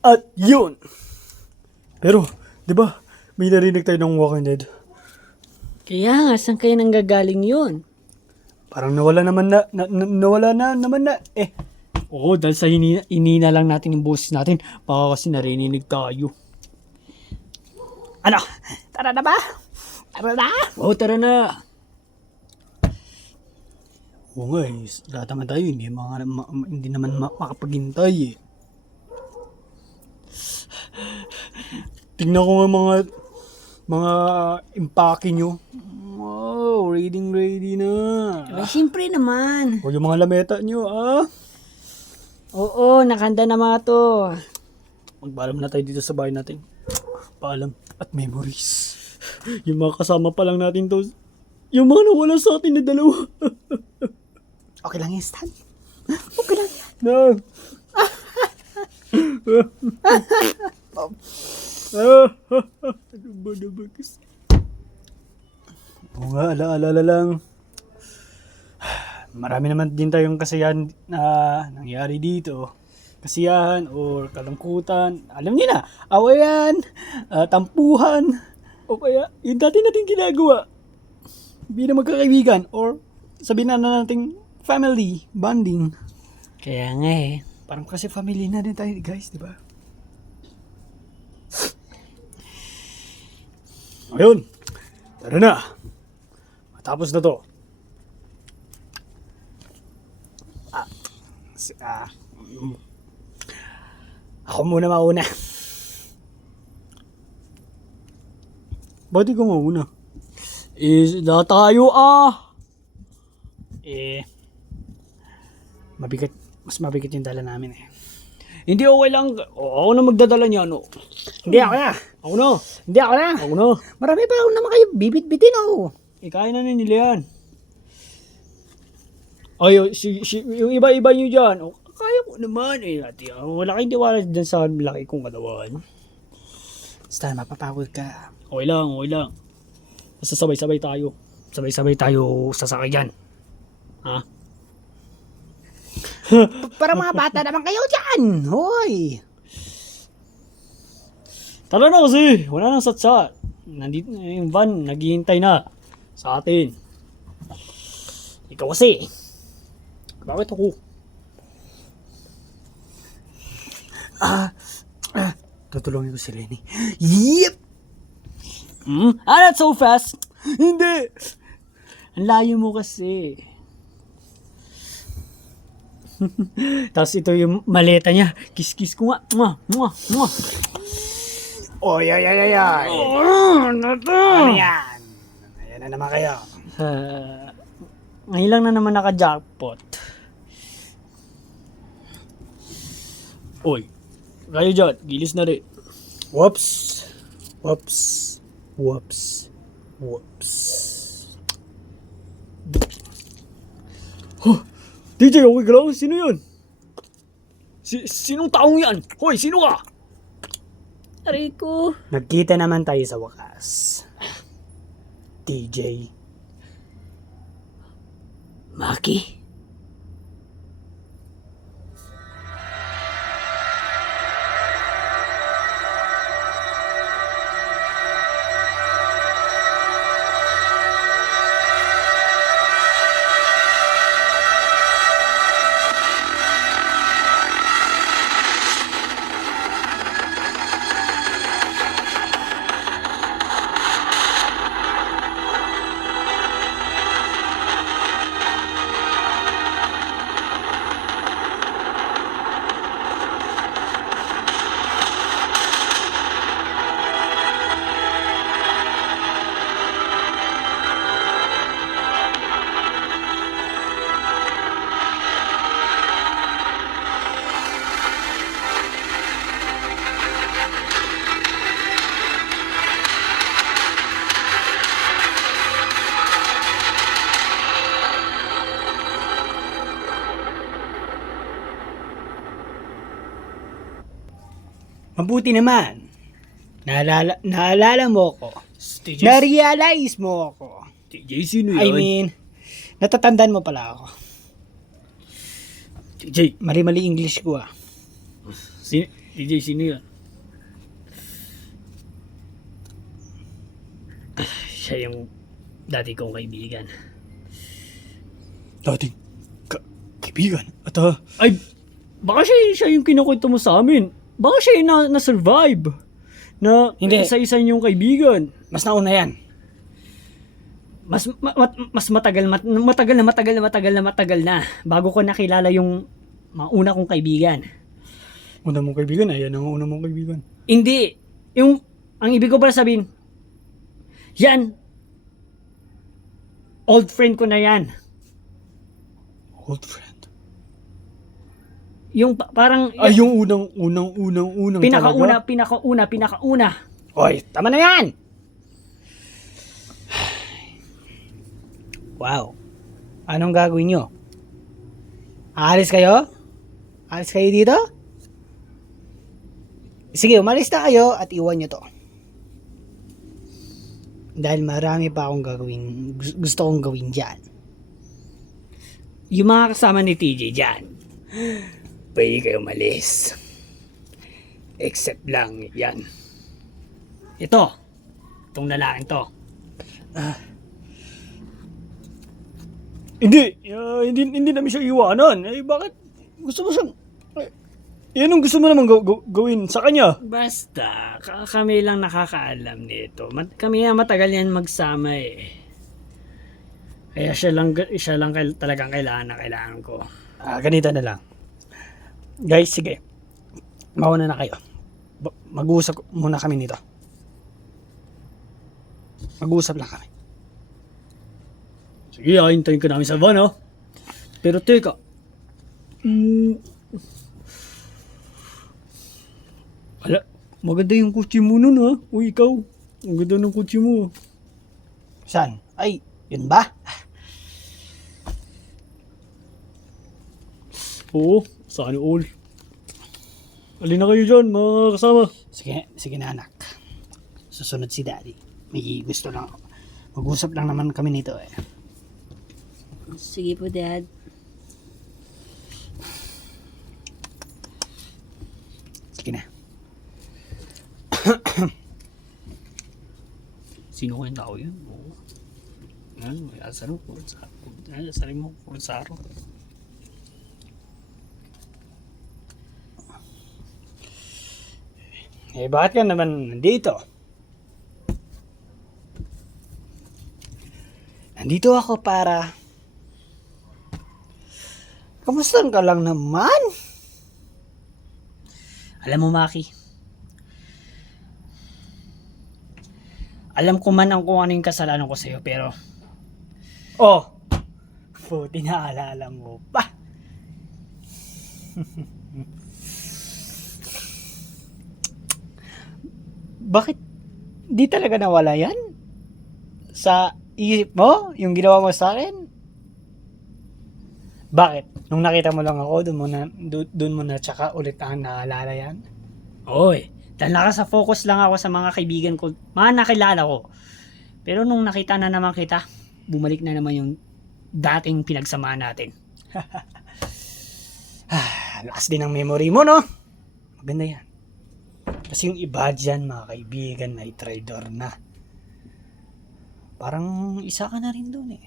At yun! Pero, di ba, may narinig tayo ng Walking Dead. Kaya nga, saan kaya nanggagaling yun? Parang nawala naman nawala na naman na. Oo, dahil sa inina lang natin yung boses natin, baka kasi narinig tayo. Ano? Tara na ba? Tara na? Oo, tara na. Oo nga lahat naman tayo, hindi naman makapaghintay Tingnan ko nga mga impake nyo. Wow, ready na. Siyempre naman. O yung mga lameta nyo, Oo, nakanda na mga to. Magpaalam na tayo dito sa bahay natin. Paalam at memories. Yung mga kasama pa lang natin to. Yung mga nawala sa atin na dalawa. Okay lang yan, Stan. Okay lang yan. No. Ano ba naman kasi? Oo nga, alala lang. Marami naman din tayong kasiyahan na nangyari dito. Kasiyahan or kalungkutan. Alam niyo na, awayan, tampuhan, o kaya yung dati natin ginagawa. Bilang magkakaibigan or sabihin na natin family, bonding. Kaya nga Parang kasi family na din tayo guys, di ba? Ayun, tara na. Matapos na to. Ako muna mauna. Ba't ikaw mauna? Na tayo mabigat, mas mabigat yung dala namin Hindi, okay lang. Ako na magdadala niya, no? Hindi ako na. Ako na. Hindi ako na. Ako na. Marami pa ako naman kayo bibit-bitin Kaya na nila yan. Ay, yung iba-iba nyo dyan. Kaya ko naman ati. Malaking tiwala dyan sa laki kong katawan. Basta mapapagod ka. Okay lang, okay lang. Basta sabay-sabay tayo. Sabay-sabay tayo sasakay dyan. Ha? Para mga bata naman kayo dyan. Hoy. Tara na kasi. Wala nang satsat. Nandito yung van. Naghihintay na sa atin. Ikaw kasi. Bakit ako? Tutulungin ko si Lenny. Yep! Not so fast. Hindi. Ang layo mo kasi. Tapos ito yung maleta niya. Kiss-kiss ko nga. Mwah, mwah, mwah. Oy. Ano to? Ano yan? Ayan na naman kayo. Ngayon lang na naman naka-jackpot. Oy. Kayo dyan. Gilis na rin. Whoops. DJ, okay ka lang? Sino yun? Sinong taong yan? Hoy, sino ka? Aray ko. Nagkita naman tayo sa wakas. DJ. Maki? Mabuti naman. Naalala mo ko. TJ, Na-realize mo ako. TJ, sino I yan? mean, natatandaan mo pala ako. TJ, Mali-mali English ko sino, TJ, sino yun? Siya yung dati kong kaibigan. Dating kaibigan. At Ay, baka siya yung kinukwento mo sa amin. Baka siya yung na-survive. Na Hindi. isa-isa yung kaibigan. mas nauna yan. Mas matagal na bago ko nakilala yung mga una kong kaibigan. Una mong kaibigan, ayan ang una mong kaibigan. Hindi. Ang ibig ko pala sabihin, yan. Old friend ko na yan. Old friend. Yung parang, Ay, yung unang pinakauna. Oy, tama na yan! Wow. Anong gagawin nyo? Aalis kayo? Aalis kayo dito? Sige, umalis na kayo at iwan nyo to. Dahil marami pa akong gagawin, gusto kong gawin dyan. Yung mga kasama ni TJ dyan, pwede kayo umalis. Except lang, yan. Itong lalaking to. Hindi namin siya iwanan. Eh, bakit? Gusto mo siyang... yan ang gusto mo naman gawin sa kanya. Basta, kami lang nakakaalam nito. Kami na matagal yan magsama eh. Kaya siya lang talagang kailangan ko. Ganito na lang. Guys, sige. Mauna na kayo. Mag-uusap muna kami nito. Mag-uusap lang kami. Sige, hintayin ka namin sa van, ha? Pero teka. Ala, maganda yung kutsi mo nun, ha? Uy, ikaw. Ang ganda ng kutsi mo. Saan? Ay, yun ba? Oo, sana all. Alin na kayo dyan, mga kasama. Sige na anak. Susunod si daddy. May gusto lang. Mag-usap lang naman kami nito eh. Sige po, Dad. Sige na. Sino kayong tao yun? Oo. Ano, may asaro, kurusaro. Asari mo, kurusaro. Eh, bakit ka naman nandito? Nandito ako para... Kamusta ka lang naman? Alam mo, Maki, alam ko man kung ano yung kasalanan ko sa'yo, pero Oh! Puti na alala mo pa. Bakit di talaga nawala yan? Sa isip mo? Yung ginawa mo sa akin? Bakit? Nung nakita mo lang ako, doon mo na tsaka ulit ang naalala yan? oy, dahil sa focus lang ako sa mga kaibigan ko, mga nakilala ko. Pero nung nakita na naman kita, bumalik na naman yung dating pinagsamaan natin. Lakas din ang memory mo, no? Maganda yan. Kasi yung iba dyan, mga kaibigan, ay traitor na. Parang isa ka na rin doon eh.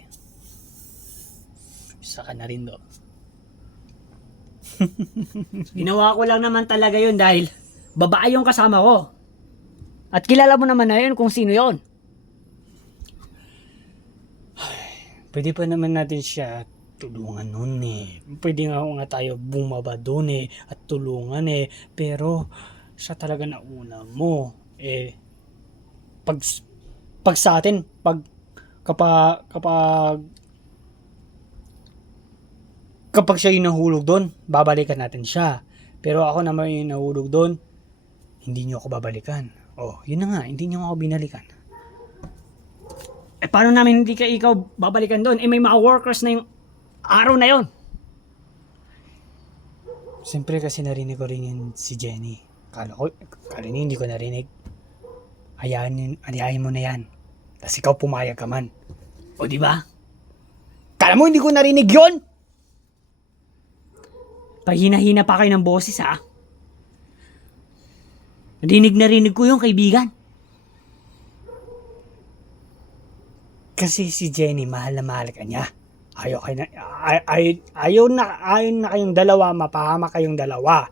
Isa ka na rin doon. Ginawa ko lang naman talaga yun dahil babae yung kasama ko. At kilala mo naman na yun kung sino yun. Pwede pa naman natin siya tulungan nun eh. Pwede nga tayo bumaba doon eh at tulungan eh. Pero siya talaga nauna mo. Eh, pag sa atin, kapag siya yung nahulog doon, babalikan natin siya. Pero ako naman yung nahulog doon, hindi niyo ako babalikan. Oh, yun na nga, hindi niyo ako binalikan. Eh paano namin hindi ka ikaw babalikan doon? Eh may mga workers na yung araw na yon. Siyempre kasi narinig ko rin yun si Jenny. Kala niya hindi ko narinig. Ayahin mo na yan. Tapos ikaw pumayag ka man. O di ba? Kala mo hindi ko narinig yun? Pahina-hina pa kayo ng boses ha. Narinig ko yung kaibigan. Kasi si Jenny, mahal na mahal ka niya. Ayaw na kayong dalawa, mapahama kayong dalawa.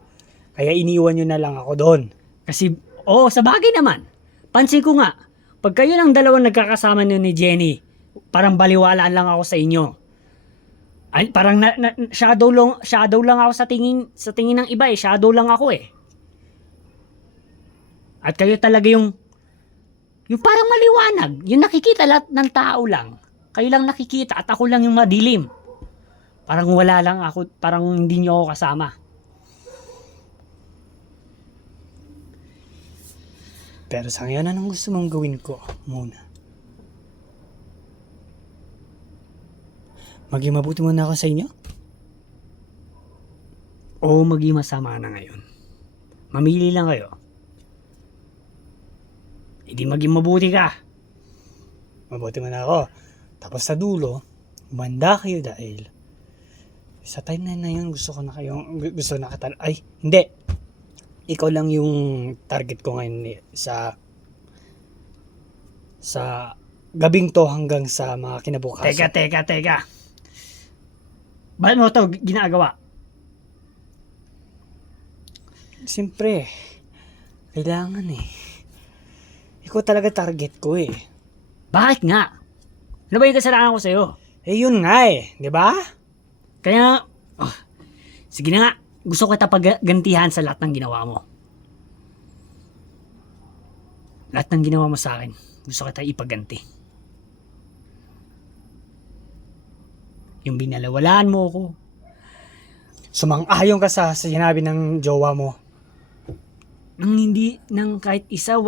Kaya iniwan nyo na lang ako doon. Kasi, sa bagay naman. Pansin ko nga, pag kayo ng dalawang nagkakasama nyo ni Jenny, parang baliwalaan lang ako sa inyo. Ay, parang shadow lang ako sa tingin ng iba eh. Shadow lang ako eh. At kayo talaga yung parang maliwanag. Yung nakikita lahat ng tao lang. Kayo lang nakikita at ako lang yung madilim. Parang wala lang ako, parang hindi nyo ako kasama. Pero sa ngayon, anong gusto mong gawin ko muna? Maging mabuti muna ako sa inyo? O maging masama na ngayon. Mamili lang kayo. Hindi maging mabuti ka. Mabuti muna ako. Tapos sa dulo, umanda kayo dahil sa time na yun, gusto na kita. Ay, hindi. Ikaw lang yung target ko ngayon sa gabing to hanggang sa mga kinabukasan. Teka. Bakit mo ito ginagawa? Siyempre, kailangan eh. Ikaw talaga target ko eh. Bakit nga? Ano ba yung kasalanan ko sa'yo? Eh yun nga eh, di ba? Kaya, sige na nga. Gusto ko kita paggantihan sa lahat ng ginawa mo. Lahat ng ginawa mo sa akin, gusto kita ipagganti. Yung binalawalaan mo ako. Sumang-ayon ka sa sinabi ng jowa mo. Nang hindi, nang kahit isa,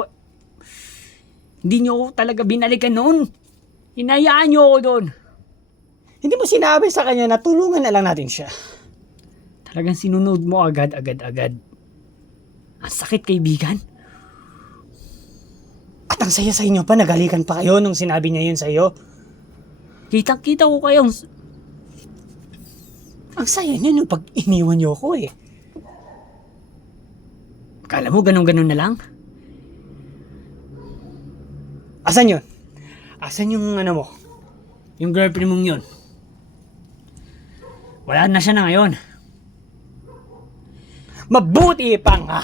hindi nyo ako talaga binalikan noon. Hinayaan nyo ako doon. Hindi mo sinabi sa kanya na tulungan na lang natin siya. Talagang sinunod mo agad. Ang sakit, kaibigan. At ang saya sa inyo pa, nagalikan pa kayo nung sinabi niya yun sa iyo. Kitang-kita ko kayong... Ang saya niya nung pag iniwan niyo ako eh. Kala mo ganun-ganun na lang? Asan yun? Asan yung ano mo? Yung girlfriend mong yun. Wala na siya na ngayon. Mabuti pa nga!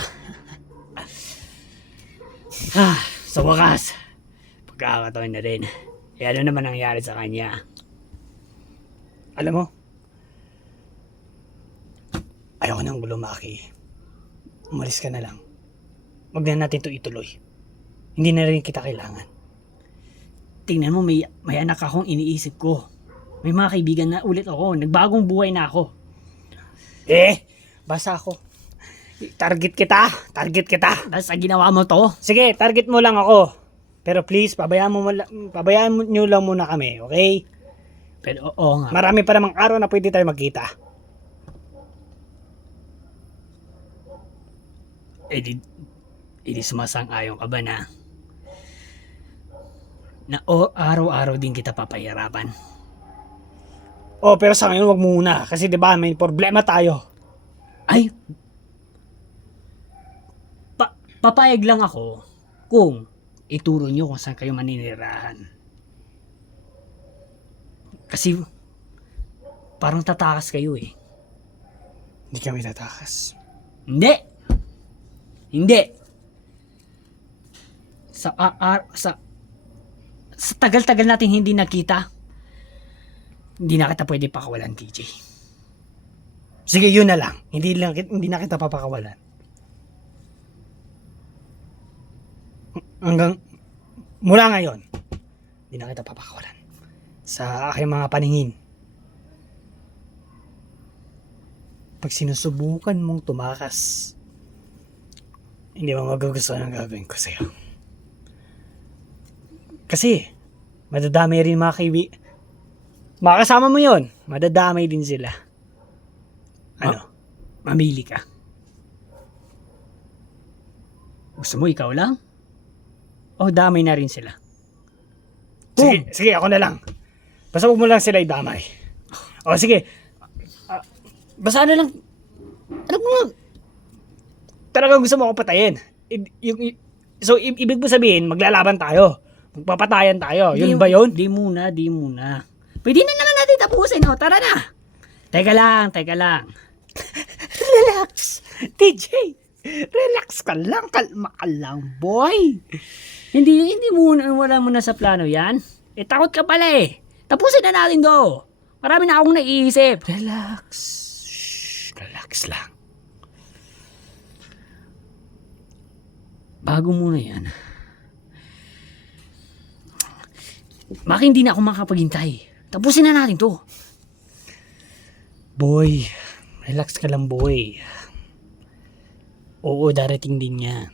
Sa wakas, pagkakataon na rin. Eh ano naman nangyari sa kanya? Alam mo, ayoko nang lumaki. Umalis ka na lang. Huwag na natin ito ituloy. Hindi na rin kita kailangan. Tingnan mo, may anak akong iniisip ko. May mga kaibigan na ulit ako. Nagbagong buhay na ako. Basta ako. Target kita. Dahil sa ginawa mo to, Sige, target mo lang ako. Pero please, pabayaan nyo lang muna kami, okay? pero oo nga. Marami pa namang araw na pwede tayo magkita. Di sumasang-ayon ka ba na araw-araw din kita papahirapan? Pero sa ngayon wag muna. Kasi diba may problema tayo. Ay, papayag lang ako kung ituro nyo kung saan kayo maninirahan. Kasi parang tatakas kayo eh. Hindi kami tatakas. Hindi. Sa tagal-tagal natin hindi nakita, hindi na kita pwede pakawalan, TJ. Sige, yun na lang. Hindi na kita papakawalan. Mula ngayon, hindi na kita papakawalan. Sa aking mga paningin. Pag sinusubukan mong tumakas, hindi mo magugustuhan ang gagawin ko sa'yo. Kasi, madadamay rin mga makakasama mo yon, madadamay din sila. Ano? Mamili ka. Gusto mo ikaw lang? O damay na rin sila? Sige, ako na lang. Basta huwag mo lang sila idamay. Sige. Basta ano lang, talagang gusto mo ako patayin. So, ibig mo sabihin, maglalaban tayo. Magpapatayan tayo. Yun ba yun? Di muna. Pwede na naman natin tapusin, oh. Tara na. Teka lang. Relax. TJ, relax ka lang. Kalma ka lang, boy. Hindi muna, wala muna sa plano yan. Takot ka pala eh. Tapusin na natin to. Marami na akong naiisip. Relax. Shh, relax lang. Bago muna yan. Baka hindi na ako makapaghintay. Tapusin na natin to. Boy, relax ka lang, boy. Oo, darating din yan.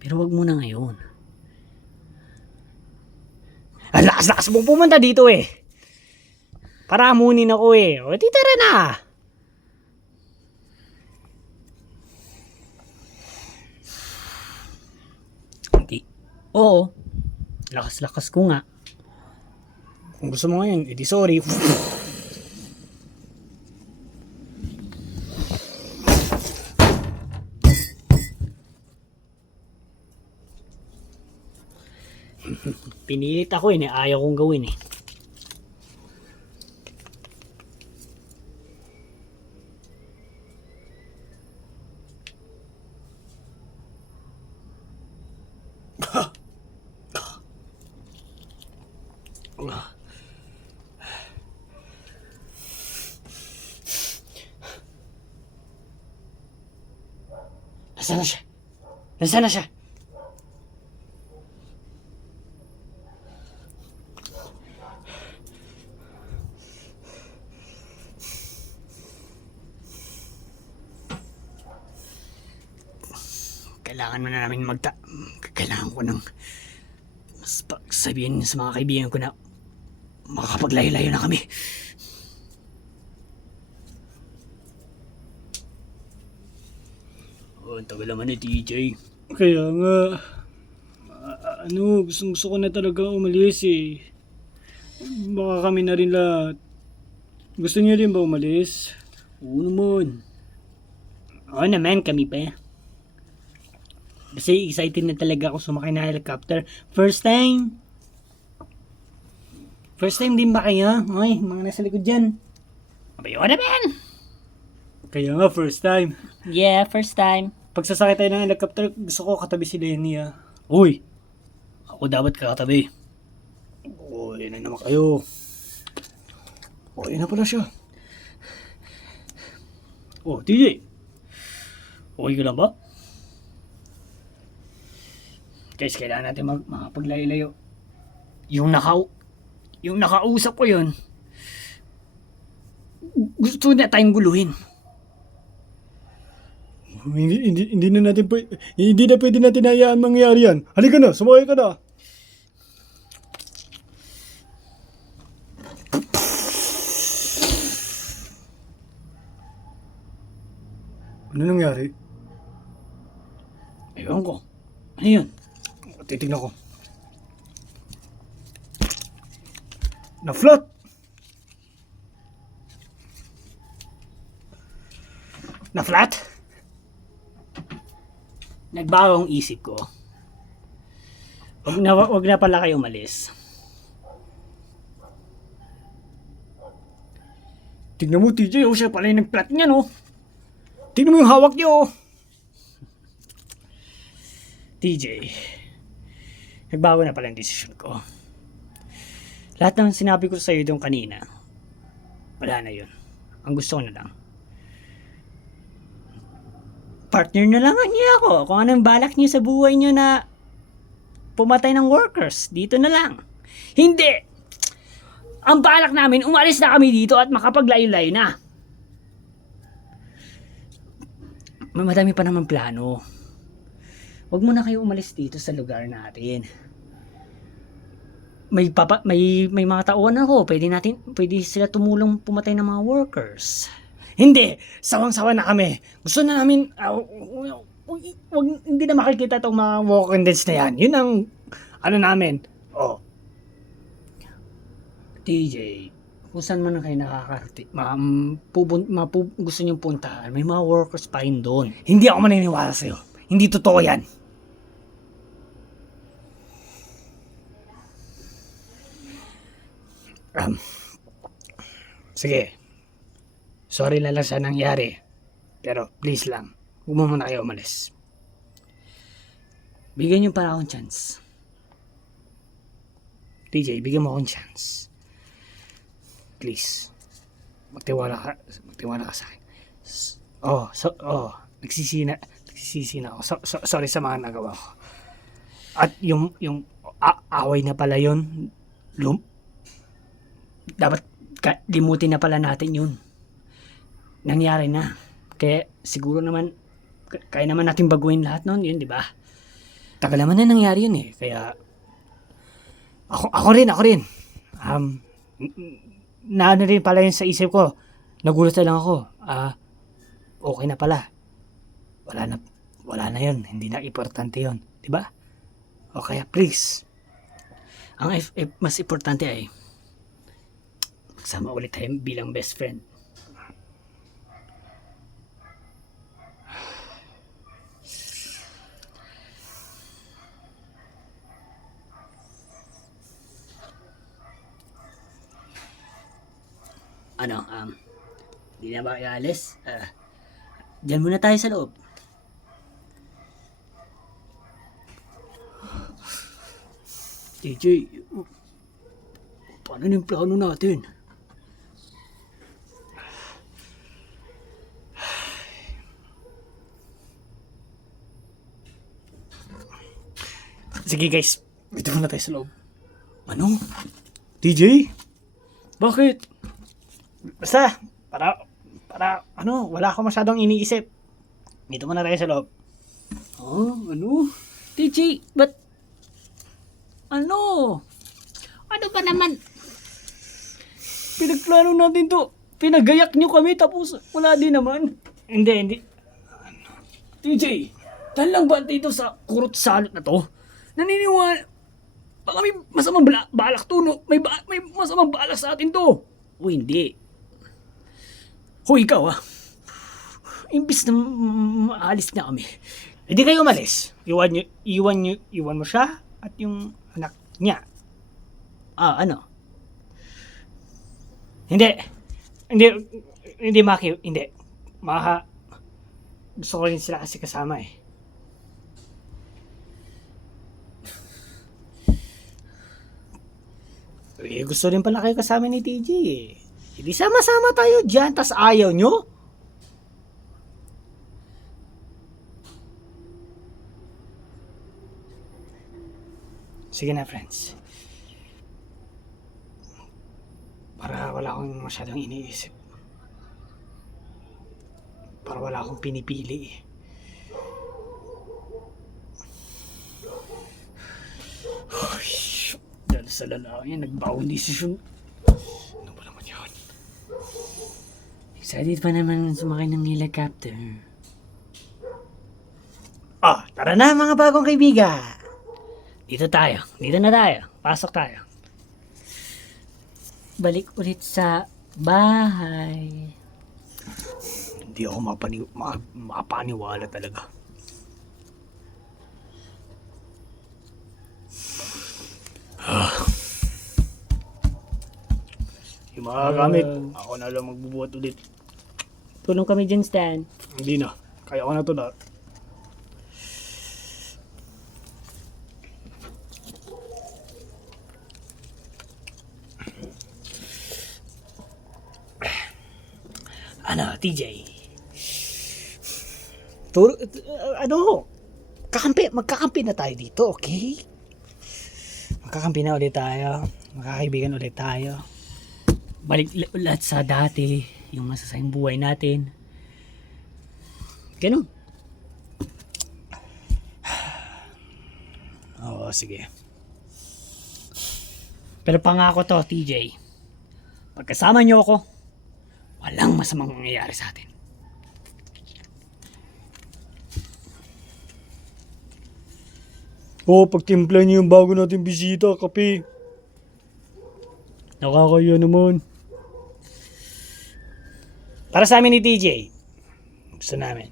Pero wag muna ngayon. Ang lakas-lakas mong pumunta dito eh. Para amunin ako eh. O, di tara na. Hindi. Oo. Lakas-lakas ko nga. Kung gusto mo ngayon, edi sorry. Pinilit ako eh. Ayaw kong gawin eh. Nasaan na siya? Nasaan na siya? Kailangan mo na namin kailangan ko ng mas sabihin sa mga kaibigan ko na makakapaglayo-layo na kami. Oh, ang tagal naman ni TJ. Kaya nga, gusto ko na talaga umalis eh. Baka kami na rin lahat. Gusto niyo rin ba umalis? Oo naman. Oo naman, kami pa. Kasi excited na talaga ako sumakay na helicopter. First time din ba kayo? Ay, mga nasa likod dyan. Abayo naman! Kaya nga, first time. Yeah, first time. Pag sasakay tayo ng helicopter, gusto ko katabi si Lenny ah. Uy! Ako dapat kakatabi. Oh, yun na naman kayo. Oh, yun na pala siya. Oh, TJ. Okay ka lang ba? Guys, kailangan natin makapaglayo-layo. Yung nakausap ko yun, gusto na tayong guluhin. Hindi na pwede natin hayaan mangyari yan. Halika na, sumakay ka na. Ano nangyari? Ewan ko. Ano yun? Titignan ko. Na-float! Na-flat? Nagbago ang isip ko. Wag na pala kayo umalis. Tignan mo, TJ. Siya pala yung nag-flat niya, no? Tignan mo yung hawak niyo, oh. TJ, nagbago na pala ang desisyon ko. Lahat ng sinabi ko sa iyo doon kanina, wala na yun. Ang gusto ko na lang, partner na lang niyo ako. Kung anong balak niyo sa buhay niyo na pumatay ng workers, dito na lang. Hindi! Ang balak namin, umalis na kami dito at makapaglayo-layo na. Madami pa naman plano. Huwag mo na kayo umalis dito sa lugar natin. May mga tauhan ako. Pwede sila tumulong pumatay ng mga workers. Hindi! Sawang-sawa na kami. Gusto na namin, hindi na makikita itong mga walking deads na yan. Yun ang, namin. Oh. TJ, kung saan man kayo nakakarating, gusto niyong puntahan, may mga workers pa rin doon. Hindi ako maniniwala sa'yo. Hindi totoo yan. Sige. Sorry na lang sa nangyari. Pero please lang, huwag mo muna kayo umalis. Bigyan niyo para akong chance. TJ, bigyan mo akong chance. Please. Magtiwala ka sa akin. Nagsisisi na ako. Sorry sa mga nagawa ko. At yung away na pala yun, Dapat limutin na pala natin yun. Nangyari na. Kaya siguro naman, kaya naman natin baguhin lahat nun, yun, di ba? tagal naman na nangyari yun eh. Kaya, ako rin. Naano rin pala yun sa isip ko. Nagulat na lang ako. Okay na pala. Wala na yun. Hindi na importante yun. Diba? O kaya please. Ang mas importante ay magsama ulit tayo bilang best friend. Ano, hindi na ba ialis? Diyan muna tayo sa loob. TJ, paano yung plano natin? Sige guys, dito muna tayo sa loob. Ano? TJ? Bakit? Basta, para wala akong masyadong iniisip. Dito muna tayo sa loob. Ano? TJ, ba't ano? Ano ba naman? Pinagplano natin to. Pinagayak nyo kami tapos wala din naman. Hindi. TJ, dahil lang ba dito sa kurot salot na to? Naniniwala, baka may masamang balak to, no? May masamang balak sa atin to. O hindi. Hoy, ikaw imbis na maalis na kami. Hindi kayo umalis. Iwan mo siya at yung anak niya. Ano? Hindi Maki, hindi. Gusto ko rin sila kasi kasama eh. Gusto rin pala kayo kasama ni TJ eh. Hindi sama-sama tayo dyan, tas ayaw nyo? Sige na friends. Para wala akong masyadong iniisip. Para wala akong pinipili eh. Dahil sa lalaki, nagbawang desisyon. Ano ba naman yun? Excited pa naman sumakay ng helicopter. Tara na mga bagong kaibigan. Dito na tayo. Pasok tayo. Balik ulit sa bahay. Hindi ako mapaniwala talaga. Yung mga gamit, ako na lang magbubuhat ulit. Tulong kami dyan, Stan. Hindi na. Kaya ko na to lahat. Ano, TJ? Magkakampi na tayo dito, okay? Magkakampi na ulit tayo. Magkakaibigan ulit tayo. Balik ulit sa dati. Yung masasayang buhay natin. Ganun. Oo, sige. Pero pangako to, TJ. Pagkasama niyo ako, walang masamang mangyayari sa atin. Pagtimpla niyo yung bago natin bisita, kape. Nakakaya naman. Para sa amin ni TJ. Gusto namin.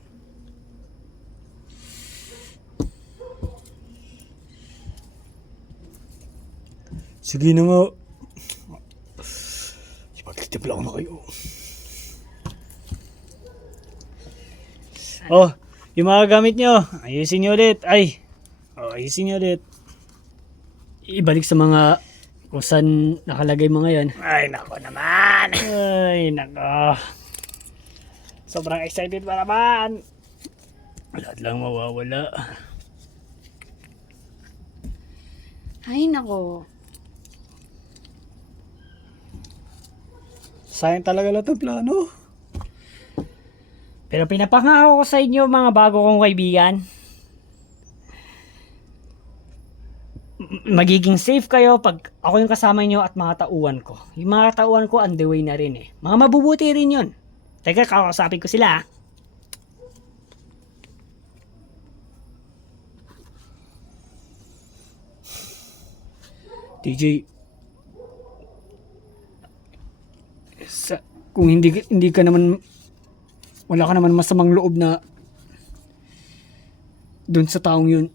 Sige na nga. Timpla ko na kayo. Oh, yung mga gamit nyo, ayusin nyo ulit. Ayusin nyo ulit. Ibalik sa mga kung saan nakalagay mga yan. Ay, nako naman. Ay, nako. Sobrang excited pa naman. Lahat lang mawawala. Ay, nako. Sayang talaga lahat ng plano. Pero pinapangako ko sa inyo mga bago kong kaibigan. Magiging safe kayo pag ako yung kasama nyo at mga tauhan ko. Yung mga tauhan ko on the way na rin eh. Mga mabubuti rin yun. Teka, kakausapin ko sila. TJ, kung hindi ka naman, wala ka naman masamang loob na dun sa taong yun,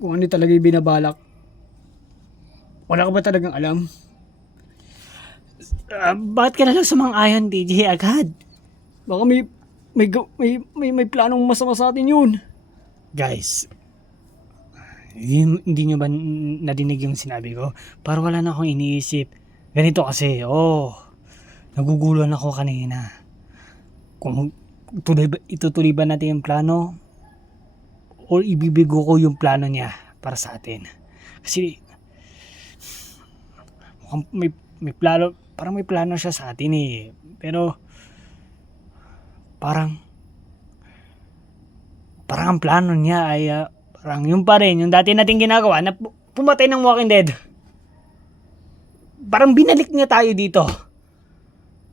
kung ano talaga yung binabalak, wala ka ba talagang alam? Bakit ka na lang sumang-ayon, DJ, agad? Baka may planong masama sa atin yun. Guys, hindi nyo ba nadinig yung sinabi ko? Para wala na akong iniisip. Ganito kasi, naguguluhan ako kanina. Kung itutuloy ba natin yung plano or ibibigo ko yung plano niya para sa atin. Kasi mukhang may plano, parang may plano siya sa atin eh. Pero parang ang plano niya ay parang yung pa rin, yung dati nating ginagawa na pumatay ng Walking Dead. Parang binalik niya tayo dito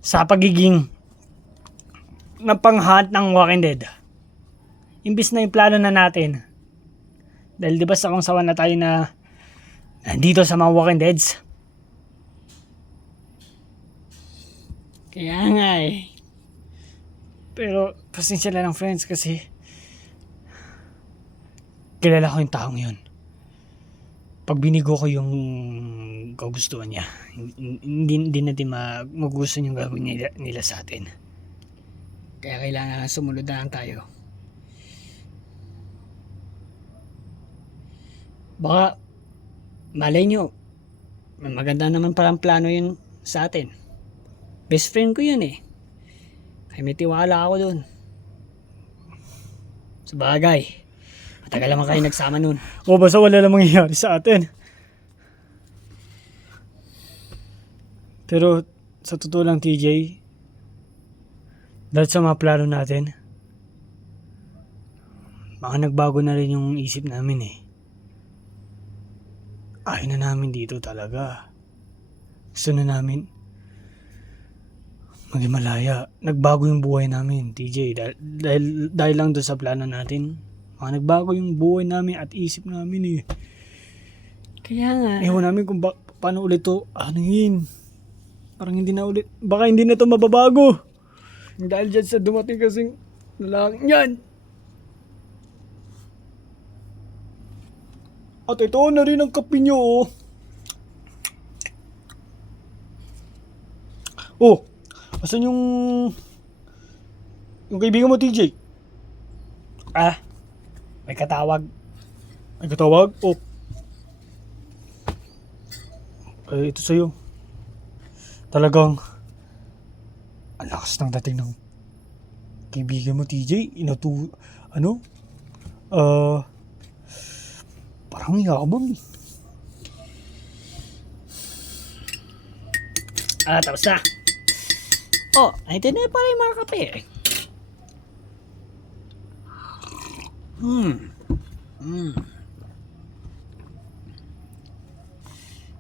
sa pagiging napanghunt ng Walking Dead. Imbis na yung plano na natin. Dahil di ba sa kung sawa na tayo na nandito sa mga Walking Deads? Kaya nga eh. Pero pasensya lang ng friends kasi kilala ko yung taong yun. Pag binigo ko yung kagustuhan niya, hindi natin magugustuhan yung gagawin nila sa atin. Kaya kailangan sumunod na lang tayo. Baka, malay nyo, maganda naman parang plano yun sa atin. Best friend ko yun eh. Kaya may tiwala ako dun. Sa bagay, matagal naman kayo nagsama nun. Basta wala lang mangyayari sa atin. Pero sa totoo lang TJ, dahil sa mga plano natin, baka nagbago na rin yung isip namin eh. Ayaw na namin dito talaga. Gusto na namin maging malaya. Nagbago yung buhay namin, TJ. Dahil lang doon sa plano natin. Nagbago yung buhay namin at isip namin eh. Kaya nga. Ewan namin kung paano ulit to anuhin. Parang hindi na ulit. Baka hindi na to mababago. Dahil dyan sa dumating kasing lalaking yan. At ito na rin ang kape nyo. Asan yung kaibigan mo TJ? May katawag. May katawag? Ito sa'yo. Talagang ang lakas ng dating ng kaibigan mo TJ. Parang yabang eh. Tapos na. Ito na pala yung mga kape.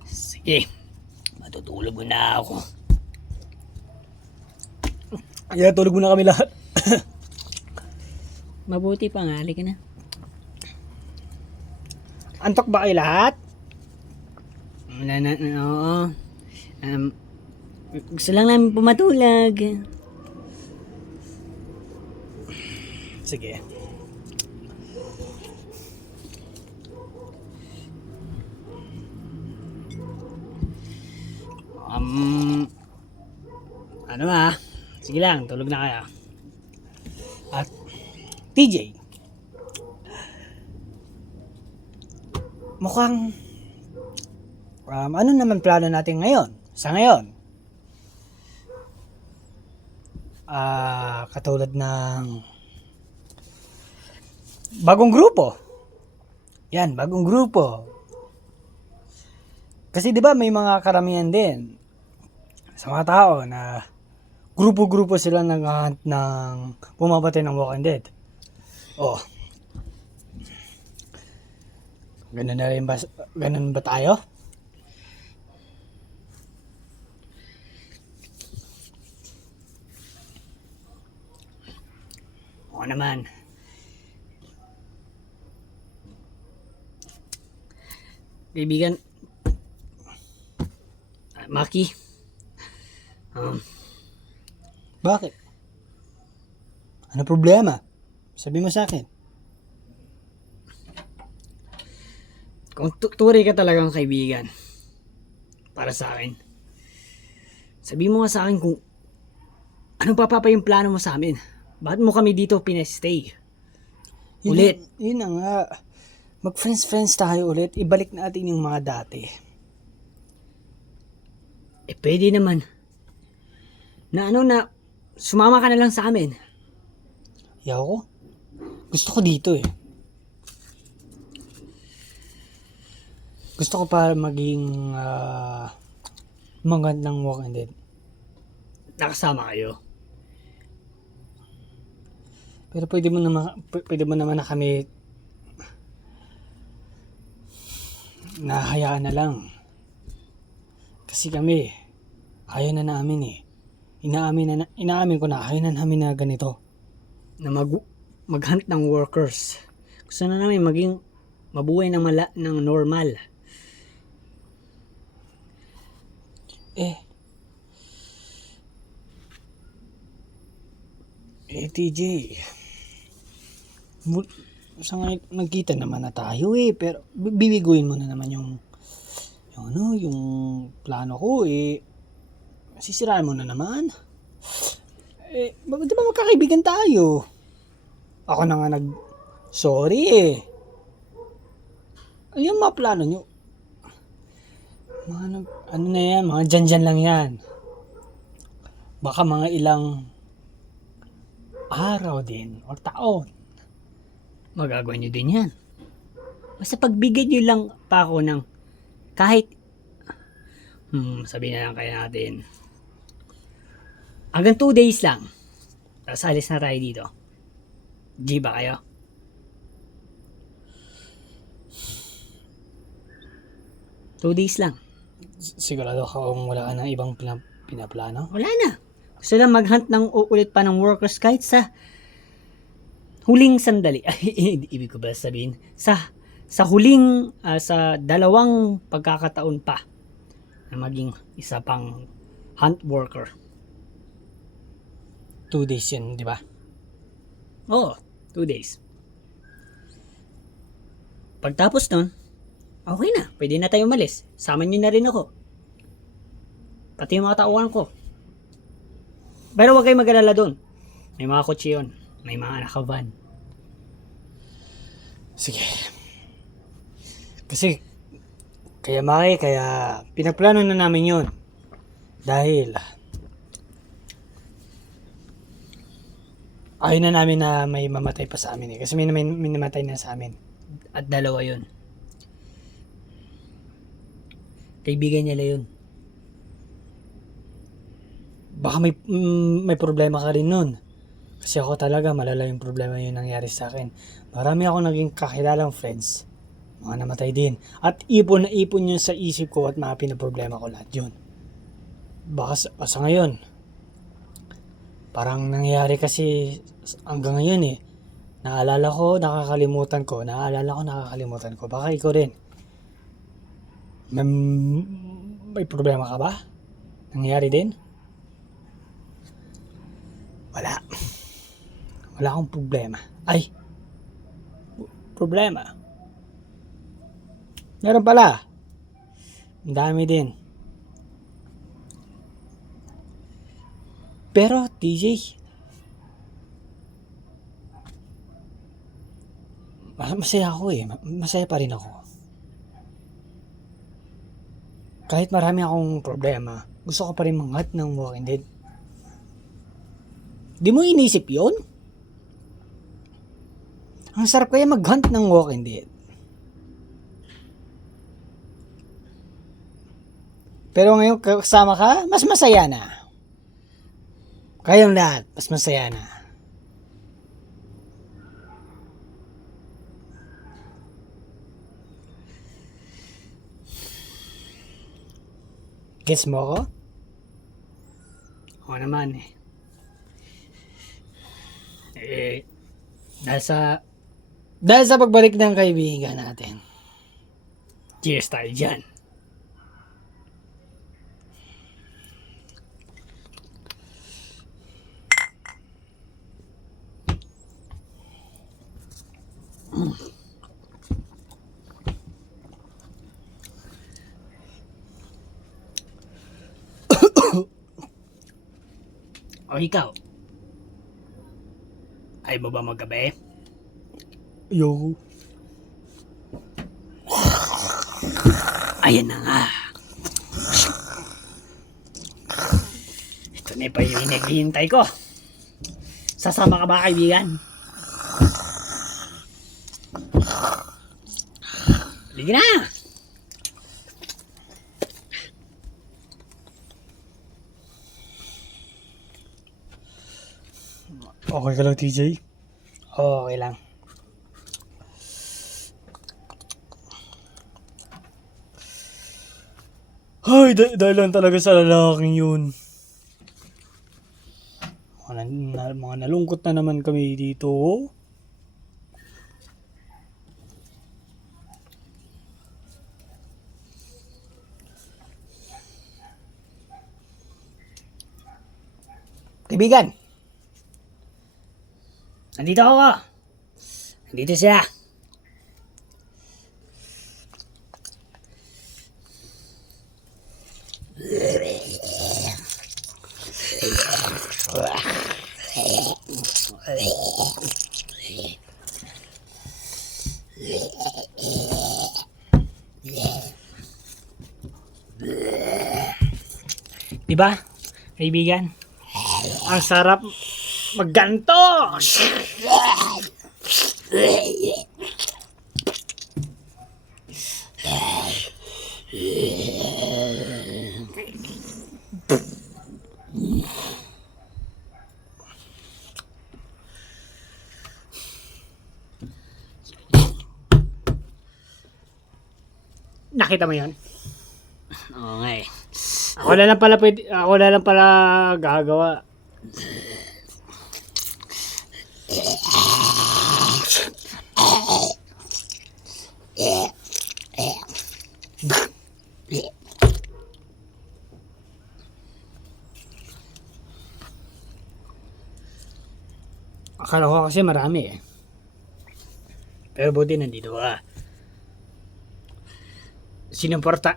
Sige. Matutulog na ako. Kaya tulog muna kami lahat. Mabuti pa nga. Halika na. Antok ba kayo lahat? Oo. Gusto lang namin pumatulog. Sige. Ano ma? Sige lang, tulog na kaya. At TJ, mukhang ano naman plano natin ngayon? Sa ngayon? Katulad ng bagong grupo. Yan, bagong grupo. Kasi 'di ba may mga karamihan din sa mga tao na grupo-grupo sila naghahunt ng pumabatay ng Walking Dead. Oh. Ganun ba tayo? Oo naman. Kaibigan, Maki, Bakit? Ano problema? Sabi mo sa akin. kung turi ka talagang kaibigan para sa akin, sabi mo nga sa akin kung ano pa yung plano mo sa amin. Bakit mo kami dito pinastay? Ulit. Yun na nga. Mag-friends tayo ulit. Ibalik natin yung mga dati. Pwede naman. Na sumama ka na lang sa amin. Yaw ko? Gusto ko dito eh. Gusto ko para maging magandang Walking Dead. Nakasama kayo. Pero pwede mo naman na kami nahayaan na lang. Kasi kami, ayaw na namin eh. Inaamin ko na ayaw na namin na ganito. Na maghunt ng workers. Gusto na namin maging mabuhay ng normal. TJ, sa ngayon nagkita naman na tayo eh, pero bibiguin mo na naman yung plano ko eh. Sisiraan mo na naman. Di ba magkakaibigan tayo? Ako na nga sorry eh. Ano yung mga plano nyo? Mga ano na yan, mga dyan lang yan. Baka mga ilang araw din o taon. Magagawa nyo din yan. Basta pagbigyan nyo lang pa ako ng kahit sabihin na lang kaya natin hanggang 2 days lang. Tapos alis na tayo dito. G ba kayo? Two days lang. Sigurado ka kung wala ka ng ibang pinaplano? Wala na. Gusto lang mag-hunt ng ulit pa ng workers kahit sa huling sandali. Ay, ibig ko ba sabihin? Sa huling, sa 2 pagkakataon pa na maging isa pang hunt worker. 2 days yun, di ba? Oo, 2 days. Pagtapos nun, okay na. Pwede na tayo umalis. Sama nyo na rin ako. Pati yung mga tauhan ko. Pero huwag kayo mag-alala doon. May mga kotse yun. May mga nakavan. Sige. Kasi, kaya pinaplano na namin yun. Dahil, ayaw na namin na may mamatay pa sa amin eh. Kasi may namatay na sa amin. At 2 yun. Kaibigan nila yun. Baka may problema ka rin nun. Kasi ako talaga, malala yung problema yung nangyari sa akin. Marami ako naging kakilalang friends. Mga namatay din. At ipon yun sa isip ko at mga pinaproblema ko lahat yun. Baka sa ngayon, parang nangyayari kasi hanggang ngayon eh. Naalala ko, nakakalimutan ko. Baka ikaw rin. May problema ka ba? Nangyayari din? Wala akong problema. Problema. Meron pala. Ang dami din. Pero, TJ, masaya ako eh. Masaya pa rin ako. Kahit marami akong problema, gusto ko pa rin manghat ng Walking Dead. Di mo inisip yon? Ang sarap kaya mag-hunt ng Walking Dead. Pero ngayon kasama ka, mas masaya na. Kayong lahat, mas masaya na. Gets mo ko? Oo naman eh. Dahil sa pagbalik ng kaibigan natin. cheers tayo dyan. O ikaw, ay mo ba maggabi? Yo. Ayan na nga. Ito na pa yung hinaghihintay ko. Sasama ka ba, kaibigan? Sige na! Okay ka lang, TJ? Okay lang. Ay, dahil lang talaga sa lalaking yun. Mga nalungkot na naman kami dito. Kaibigan! Nandito ako. Nandito siya. Diba, kaibigan? Ang sarap magganto! Nakita mo yun? Oo nga eh. Ako na lang pala gagawa. Akala ko kasi marami eh. Pero buti nandito ka.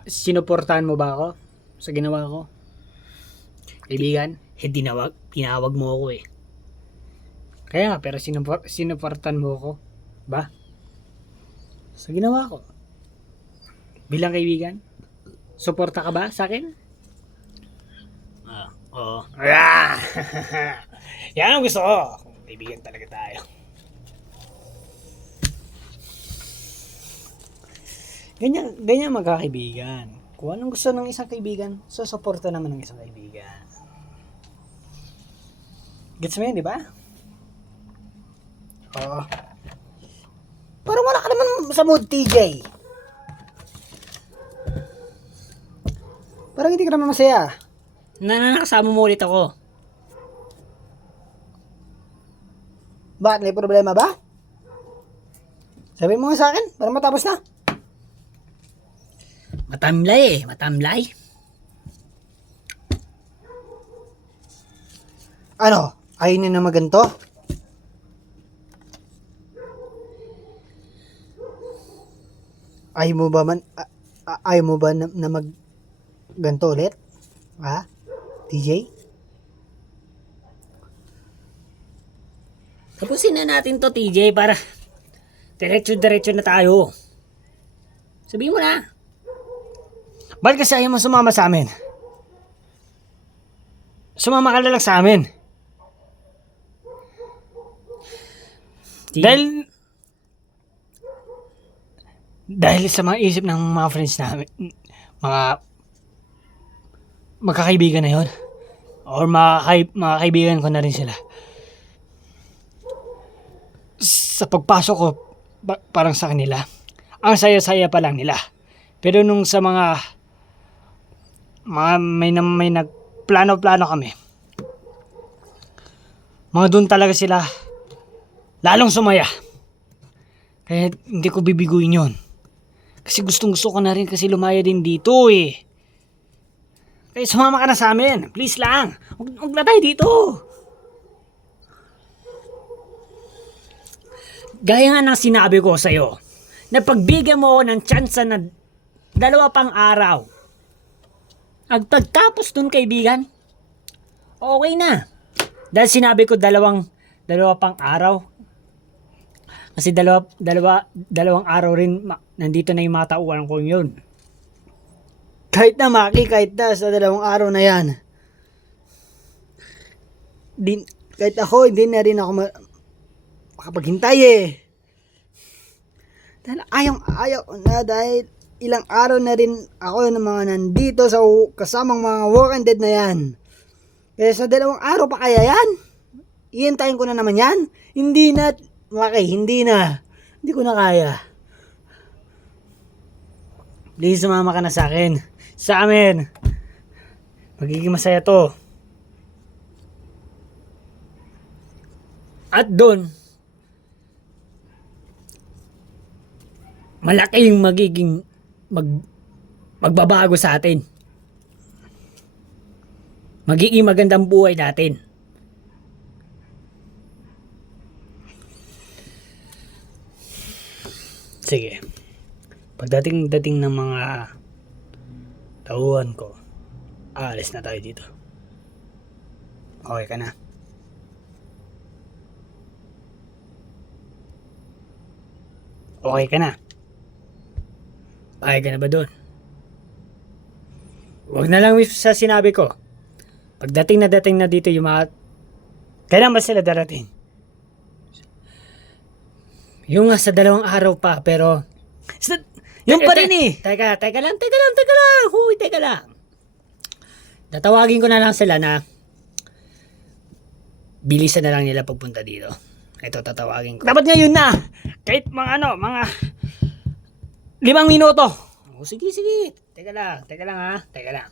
Sinuportahan mo ba ako sa ginawa ko? Kaibigan, tinawag mo ako eh. Kaya nga, pero sinuportahan mo ako. Ba? Sa ginawa ko. Bilang kaibigan, suporta ka ba sa akin? Oo. Yan ang gusto ko. Kaibigan talaga tayo. Ganyan magkakaibigan. Kung anong gusto ng isang kaibigan, susuporta naman ng isang kaibigan. Gets mo yun, di ba? Oo. Parang wala ka naman sa mood, TJ. Parang hindi ka naman masaya. Nakasama mo ulit ako. Bakit? May problema ba? Sabi mo nga sa akin, para matapos na. Matamlay. Ano? Ayaw niyo na maganto? Ayaw mo ba na, mag ganto ulit? Ha? TJ? Tapusin na natin to, TJ, para diretso-diretso na tayo. Sabihin mo na. Bakit kasi ayaw mo sumama sa amin? Sumama ka na lang sa amin. Dahil sa mga isip ng mga friends namin, mga magkakaibigan na yon, or mga kaibigan ko na rin sila. Sa pagpasok ko, parang sa kanila, ang saya-saya pa lang nila. Pero nung sa mga may nagplano-plano kami, mga doon talaga sila lalong sumaya. Kaya hindi ko bibiguin yon. Kasi gustong-gusto ko na rin kasi lumaya din dito eh. Kaya sumama ka na sa amin. Please lang. Huwag na tayo dito. Gaya nga ng sinabi ko sa'yo, na pagbigyan mo ng tsansa na 2 pang araw. Ang pagtapos dun, kaibigan, okay na. Dahil sinabi ko 2 pang araw. Kasi dalawang araw rin nandito na yung mga tauhan ko yun. Kahit na Maki, kahit na sa 2 araw na yan. Kahit ako, hindi na rin ako makapaghintay eh. Dahil ayaw na, dahil ilang araw na rin ako ng mga nandito sa kasamang mga Walking Dead na yan. Kaya sa 2 araw pa kaya yan? Iintayin ko na naman yan? Hindi na, Maki, hindi na. Hindi ko na kaya. Please, sumama ka na sa akin. Sa amin. Magiging masaya to. At doon, malaki yung magiging magbabago sa atin. Magiging magandang buhay natin. Sige. Pagdating ng mga tauhan ko, aalis na tayo dito. Okay ka na? Okay ka na? Payag ka na ba doon? Huwag na lang sa sinabi ko. Pagdating na dito yung mga... Kailan ba sila darating? Yung nga sa 2 araw pa, pero... Yung pa rin eh! Teka lang. Huy, teka lang. Tatawagin ko na lang sila na bilisan na lang nila pagpunta dito. Ito, tatawagin ko. Dapat ngayon na! Kahit mga 5 minuto! Oh, sige. Teka lang ha. Teka lang.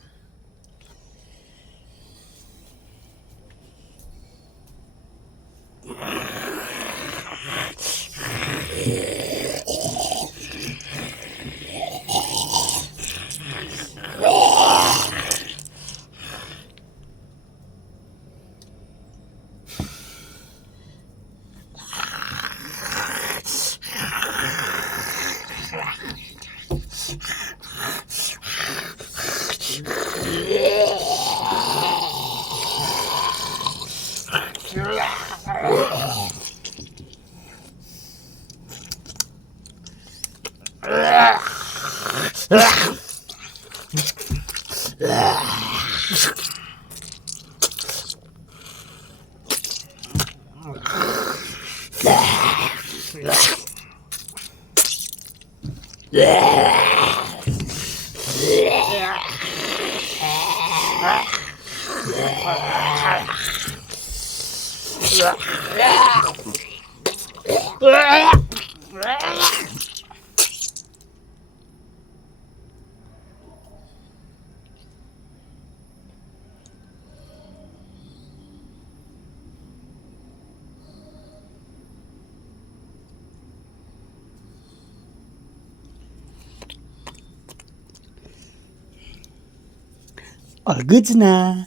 All goods na.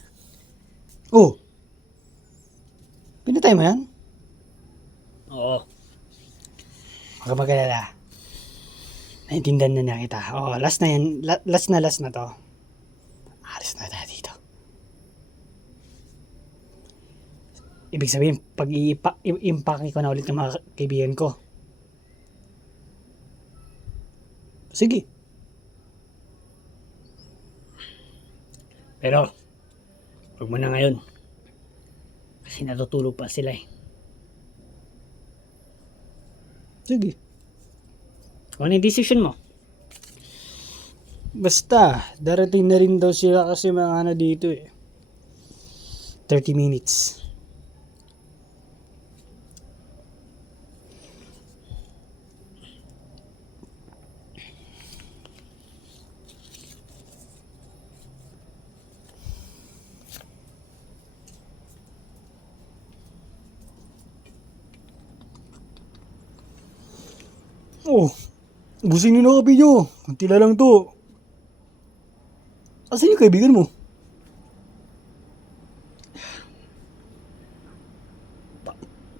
Oh. Pinatay mo yan? Oo. Huwag ka mag-alala. Naintindihan na niya kita. Oh, last na yan. Last na to. Alis na tayo dito. Ibig sabihin, pag i-impake ko na ulit ng mga kaibigan ko. Sige. Pero, huwag mo na ngayon. Kasi natutulog pa sila eh. Sige. Kung ano yung decision mo? Basta, darating na rin daw sila kasi mga ano dito eh. 30 minutes. Oh, ubusin nyo na kape nyo. Kuntila lang to. Asan yung kaibigan mo?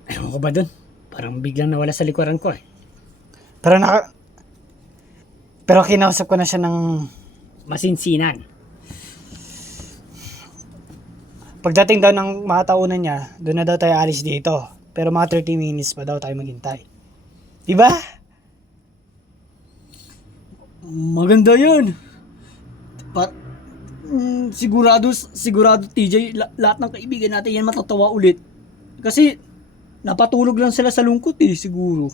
Ewan ko ba dun? Parang biglang nawala sa likuran ko eh. Pero kinausap ko na siya ng Masinsinan. pagdating daw ng mga taunan niya, doon na daw tayo alis dito. Pero mga 30 minutes pa daw tayo maghintay. Diba? Maganda yan. Sigurado TJ, lahat ng kaibigan natin yan matatawa ulit. Kasi napatulog lang sila sa lungkot eh, siguro.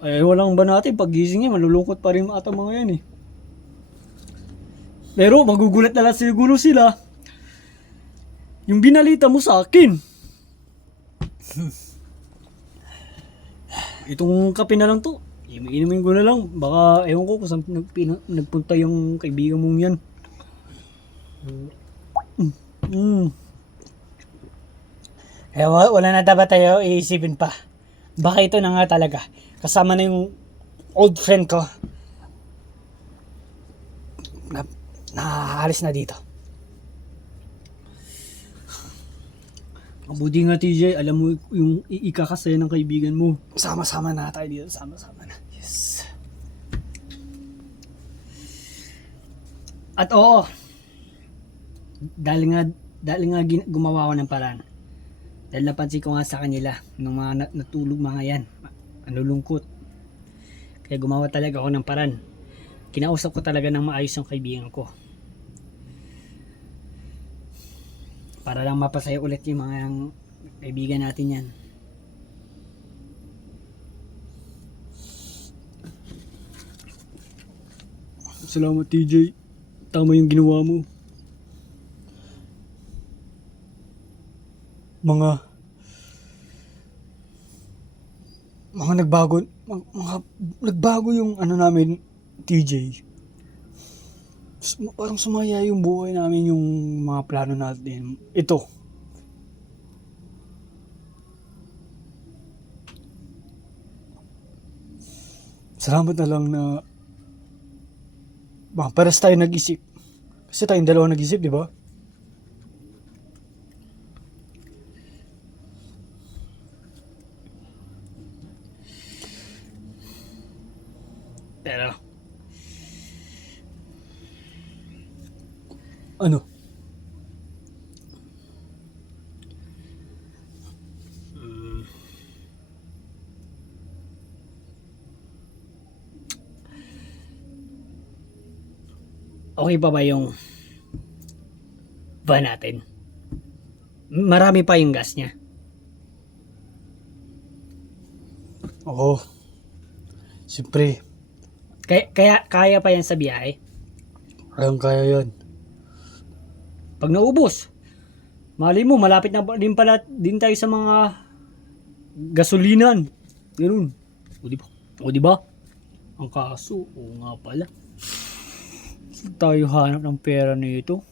Walang ba natin, paggising niya, malulungkot pa rin ata mga yan eh. Pero magugulat na lang siguro sila. Yung binalita mo sa akin. Itong kape na lang to. Inumin ko na lang. Baka ewan ko kung saan nagpunta yung kaibigan mong yan. Wala na dapat tayo iisipin pa. Baka ito na nga talaga. Kasama na yung old friend ko. Naalis na dito. Mabuti nga TJ, alam mo yung ikakasaya ng kaibigan mo. Sama-sama na tayo dito. Sama-sama na. Yes. At oo, dahil nga gumawa ko ng paraan. Dahil napansin ko nga sa kanila, nung mga natulog mga yan, nalulungkot. Kaya gumawa talaga ako ng paraan. Kinausap ko talaga ng maayos yung kaibigan ko. Para lang mapasaya ulit yung mga kaibigan natin yan. Salamat TJ. Tama yung ginawa mo. Mga nagbago yung ano namin, TJ. Parang sumaya yung buhay namin, yung mga plano natin. Ito. Salamat na lang na pares tayo nag-isip. Kasi tayong dalawa nag-isip, di ba? Pero, Ano? okay pa ba yung van natin? Marami pa yung gas niya. Oo. Siyempre, Kaya pa yan sa biyahe. kaya yan. Pag naubos, mali mo, malapit na din pala din tayo sa mga gasolinan. Ganun. O di ba? Ang kaso, oo nga pala. Saan tayo hanap ng pera nito?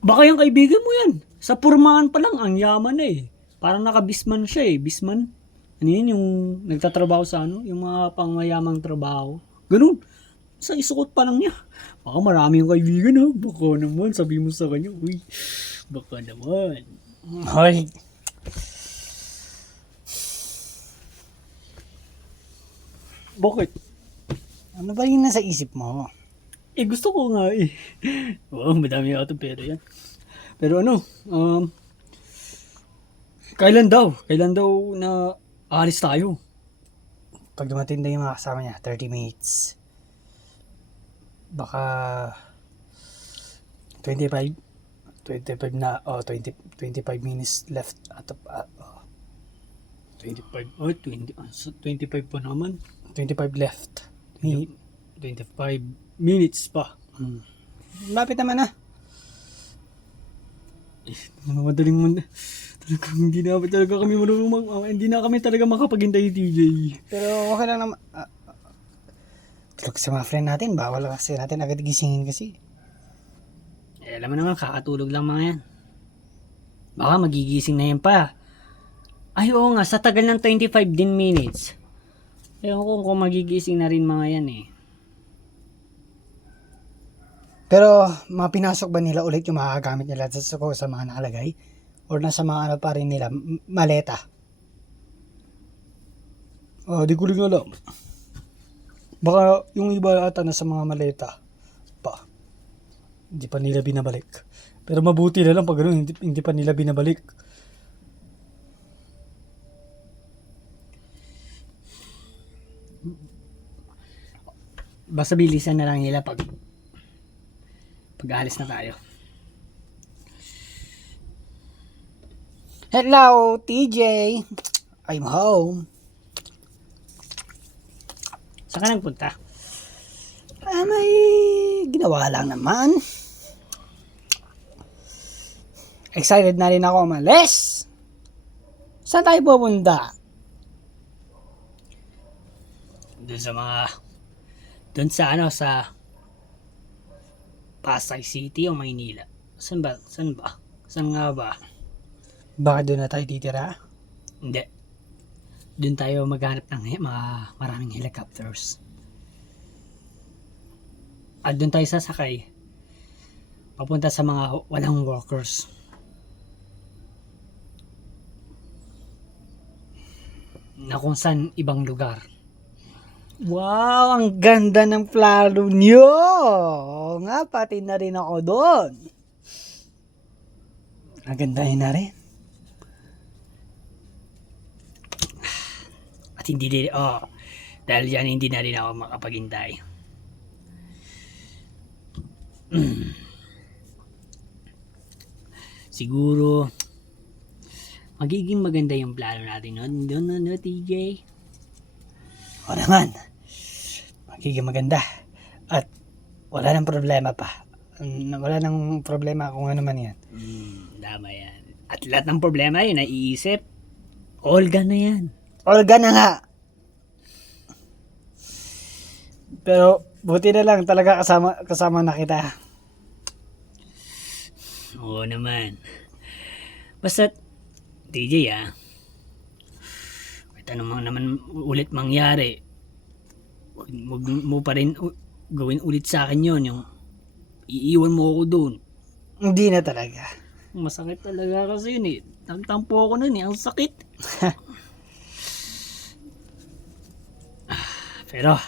Baka yung kaibigan mo yan. Sa purmahan pa lang, ang yaman na eh. Parang naka-bisman siya eh. Bisman. Ano yun, yung nagtatrabaho sa ano? Yung mga pangmayamang trabaho. Ganun. Sa isukot pa lang niya. Baka marami yung kaibigan ha. Baka naman, sabi mo sa kanya, uy, baka naman. Hoy. Bakit? Ano ba yung nasa isip mo? Gusto ko nga eh. Oo, madami yata pera yan. Pero ano, Kailan daw? Kailan daw na aalis tayo? Pag dumating na yung mga kasama niya, 30 minutes. Baka 25 minutes left at 25. Oh, 20. So 25 pa naman. 25 left. 25 minutes pa. Lapit naman na. Madaling mo. Talagang hindi na kami talaga makapaghintay, TJ. Pero okay lang naman. Tulog sa mga friend natin, bawal kasi natin agad gisingin kasi. Alam mo naman, kakatulog lang mga yan. Baka magigising na yan pa. Ay, oo nga, sa tagal ng 25 din minutes. Ewan ko kung magigising na rin mga yan eh. Pero mapinasok ba nila ulit yung makagamit nila sa mga nakalagay? Or nasa mga ano pa rin nila, maleta? Di ko rin alam. Baka yung iba ata nasa mga maleta pa. Hindi pa nila binabalik. Pero mabuti na lang pag gano'n, hindi pa nila binabalik. Basta bilisan na lang nila pag alis na tayo. Hello, TJ. I'm home. Saan ka nagpunta? May ginawa lang naman. Excited na rin ako umalis. Saan tayo pupunta? Doon sa Pasay City o Maynila. Saan ba? Saan nga ba? Baka doon na tayo titira? Hindi. Doon tayo maghanap ng maraming helicopters. At doon tayo sasakay. Papunta sa mga walang workers. Na kung saan ibang lugar. Wow, ang ganda ng plano nyo! Oo nga, pati na rin ako doon. Ang ganda yun na rin. At hindi din, dahil yan hindi na rin ako makapaghintay. Siguro, magiging maganda yung plano natin no, TJ? O naman, magiging maganda. At wala nang problema pa. Wala nang problema kung ano man yan. Tama yan. At lahat ng problema yun, naiisip, Olga na yan. Olga na nga! Pero buti na lang talaga kasama na kita. Oo naman. Basta, TJ kahit ano naman ulit mangyari, huwag mo pa rin gawin ulit sa akin yon, yung iiwan mo ako doon. Hindi na talaga. Masakit talaga kasi yun eh. Nagtampo ako nun eh, ang sakit. Pero,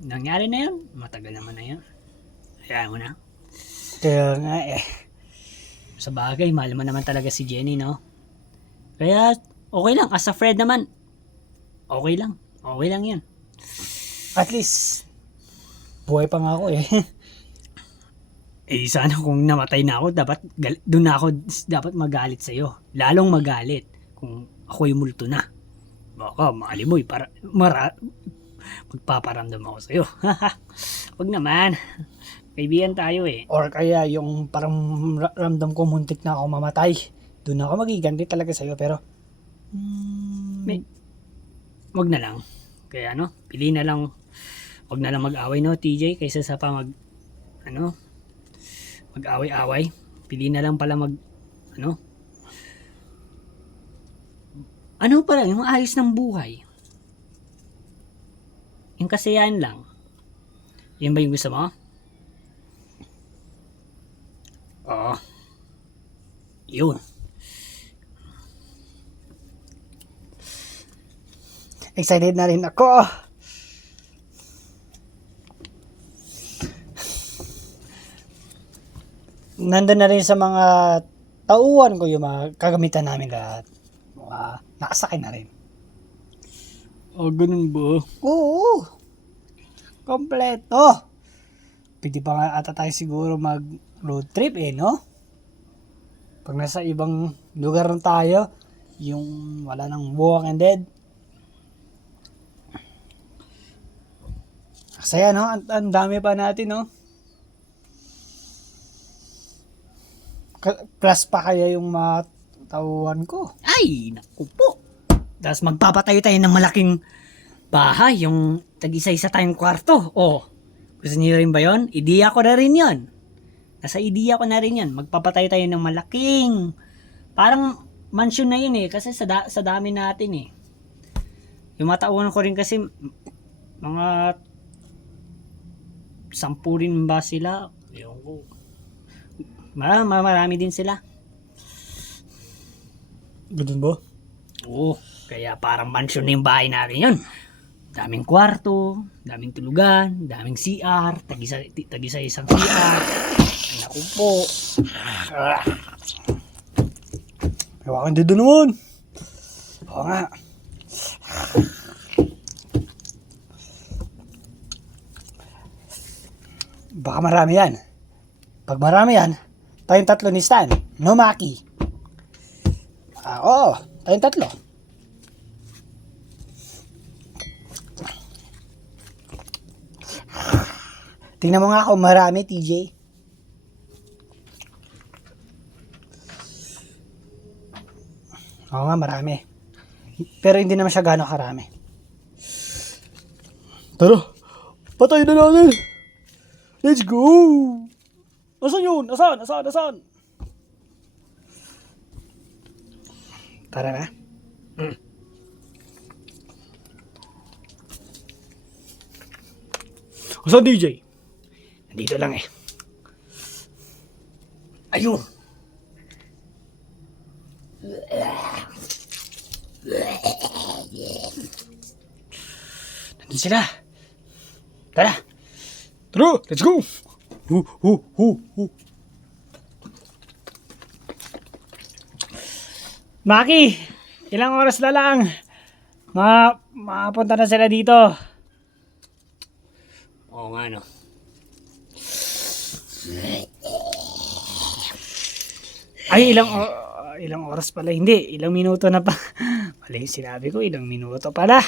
nangyari na yun. Matagal naman na yun. Hayaan mo na. Kaya nga Sa bagay, mahal mo naman talaga si Jenny, no? Kaya, okay lang. As a friend naman, okay lang. Okay lang yan. At least, buhay pa nga ako eh. Sana kung namatay na ako, doon na ako dapat magalit sa'yo. Lalong magalit kung ako'y multo na. Baka maalimoy magpaparamdam ako sa'yo. Wag naman. Kaibigan tayo eh. Or kaya yung parang ramdam ko muntik na ako mamatay. Doon ako magiganti talaga sa'yo. Pero, Wag na lang. Kaya pili na lang. Wag na lang mag-away TJ, kaysa sa mag-away-away. Pili na lang pala pa lang, yung ayos ng buhay. Yung kasiyahan lang. Yan ba yung gusto mo? Oo. Yun. excited na rin ako. Nandun na rin sa mga tauhan ko yung mga kagamitan namin lahat. Nakasakay na rin. Ganun ba? Oo. Kompleto. Pwede pa nga ata tayo siguro mag road trip no? Pag nasa ibang lugar na tayo, yung wala nang Walking Dead. Saya no? Ang dami pa natin no? Plus pa kaya yung mga tauhan ko. Ay, naku po. Tapos magpapatayo tayo ng malaking bahay, yung tag-isa-isa tayong kwarto. Gusto niyo rin ba yon? Ideya ko na rin yon. Nasa ideya ko na rin yon. Magpapatayo tayo ng malaking, parang mansion na yun kasi sa dami natin Yung mga tauhan ko rin kasi, mga 10 rin ba sila? Ewan ko. Marami din sila. Ganun ba? Oo, kaya parang mansion na yung bahay natin yun. Daming kwarto, daming tulugan, daming CR, tag-isa isang CR. Ay, naku po. Ewan din doon naman. Oo nga. Baka marami yan. Pag marami yan, tayong tatlo ni Stan. No Maki. Oo, tayong tatlo. Tingnan mo nga kung marami, TJ. Oo nga, marami. Pero hindi naman siya gano'ng karami. Tara, patay na natin. Let's go! Asan yun? Asan? Tara na. Asan DJ? Nandito lang Ayun. Nandun sila. Tara. Tara, let's go! Maki, ilang oras na lang. Mapunta na sila dito. Oo nga no. Ay, ilang oras pala. Hindi, ilang minuto na pa. Mali yung sinabi ko, ilang minuto pala.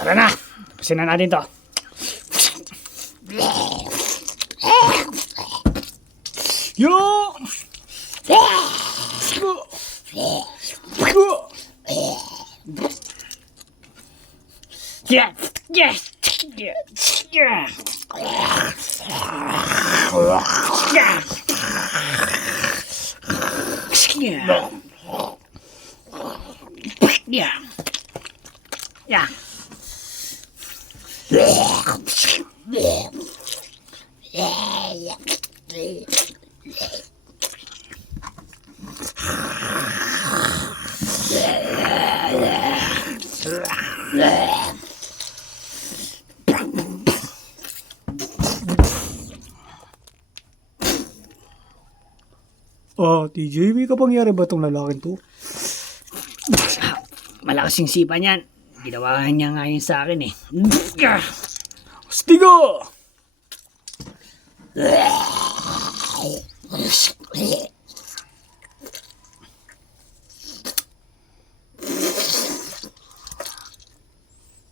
Tara na, tapusin na natin to. Yo! Yeah, yeah, yeah, yeah. Yeah. Yeah. TJ, may kapangyari ba tong lalaking to? Malakas yung sipa niyan. Ginawa niya nga yun sa akin Stigo!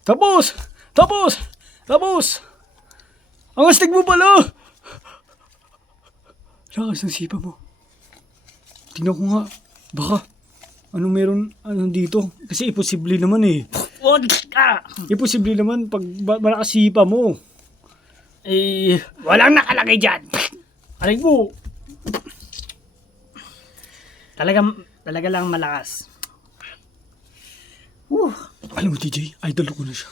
Tapos! Ang astig mo pala! Lakas ng sipa mo. Tingnan ko nga. Baka, meron dito? Kasi imposible naman Imposible naman pag malakas sipa mo. Walang nakalagay dyan. Aray mo! Talaga lang malakas. Alam mo, TJ, idol ko na siya.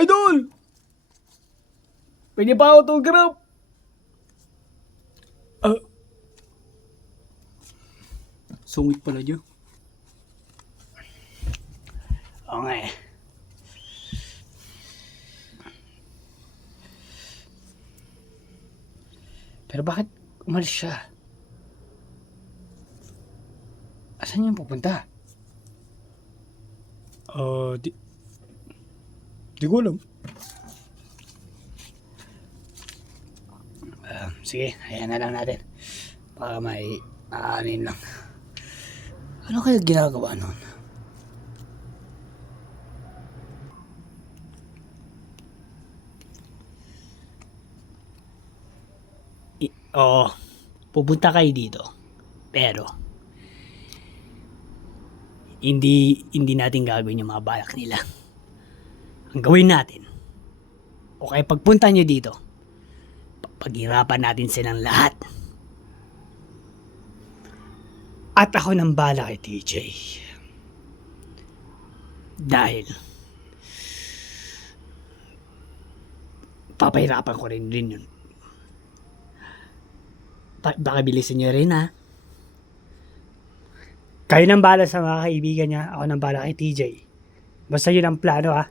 Idol! Pwede ba autograph? Sungit pala niya. Oo nga Pero bakit umalis siya? Asan yung pupunta? Di ko alam. Sige, ayan na lang natin. Baka may aanin lang. Ano kaya ginagawa nun? Oo, pupunta kayo dito. Pero, hindi natin gagawin yung mga balak nila. Ang gawin natin, o kaya pagpunta nyo dito, paghirapan natin silang lahat. At ako nang bala kay TJ. Dahil, papahirapan ko rin yun. Baka bilisin nyo rin, ha? Kayo nang bala sa mga kaibigan niya, ako nang bala kay TJ. Basta yun ang plano, ha?